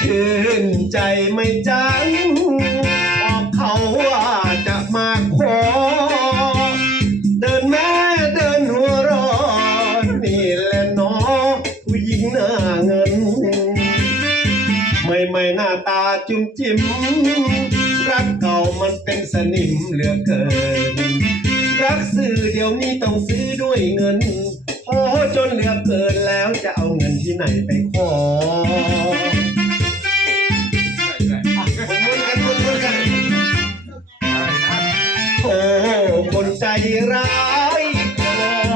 ชื่นใจไม่จังบอกเขาว่าจะมาขอ เดินแม่เดินหัวรอนนี่แหละเน้อผู้หญิงหน้าเงิน ไม่ไม่หน้าตาจุ้มจิ้ม รักเก่ามันเป็นสนิมเหลือเกิน รักซื้อเดี๋ยวนี้ต้องซื้อด้วยเงินพอจนเหลือเกินแล้วจะเอาเงินที่ไหนไปขอ คนใจร้ายบ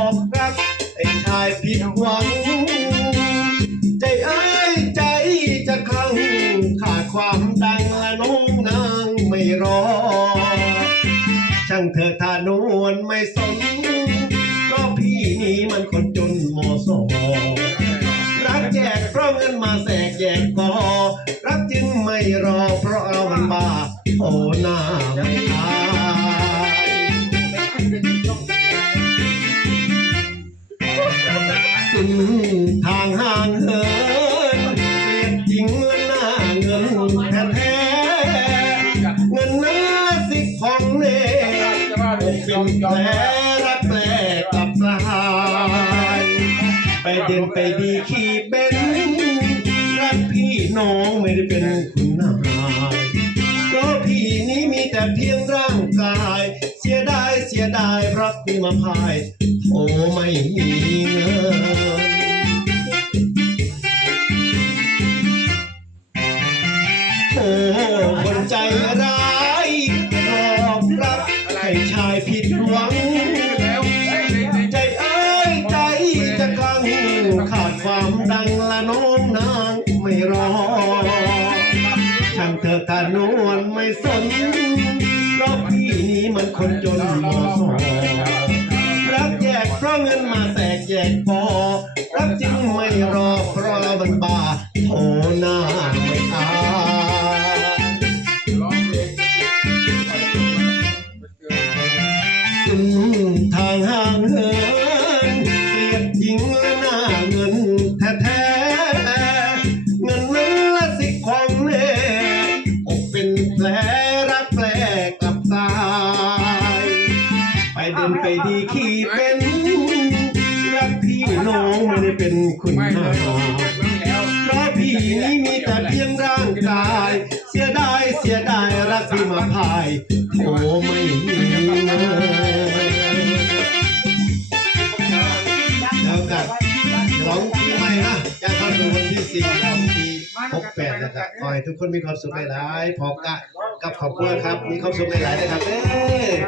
อกรักไอ้ชายผิดหวัง ใจเอ้ยใจจะคลั่งขาดความดังและน้องนางไม่รอ ช่างเธอทานวนไม่สนเพราะพี่นี้มันคนจนมอสอรักแจกเพราะเงินมาแสกแยกกอรักจึงไม่รอเพราะเรามันบ้าโอ้หน้าไม่อาย ทางห่างเหินเปรียจริงและหน้าเงินแท้แท้เงินหน้าสิของเน่เป็นแผลรักแปลกับสหายไปเดินไปดีขี่เบนรักพี่น้องไม่ได้เป็นคุณนายเพราะพี่นี้มีแต่เพียงร่างกาย เสียดายเสียดายรักมีมาพาย โอ้ไม่มีเงินางเธอกานวลไม่สนเพราะพี่นี้มันคนจนมอสอรักแยกเพราะเงินมาแตกแยกพอรักจึงไม่รอเพราะมันบาโทหน้า นไปดีขี่เป็นรักพี่น้องไม่ได้เป็นคุณนายเพราะพี่นี้มีแต่เพียงร่างกาย เสียดายเสียดายรักที่มาพายโอ้ไม่มีเงินแล้วกันร้องปีใหม่นะจะเข้าสู่วันที่สี่ของปีหกแปดนะครับขอให้ทุกคนมีความสุขหลายๆพอกะกับครอบครัวครับ มีความสุขหลายๆนะครับเด้อ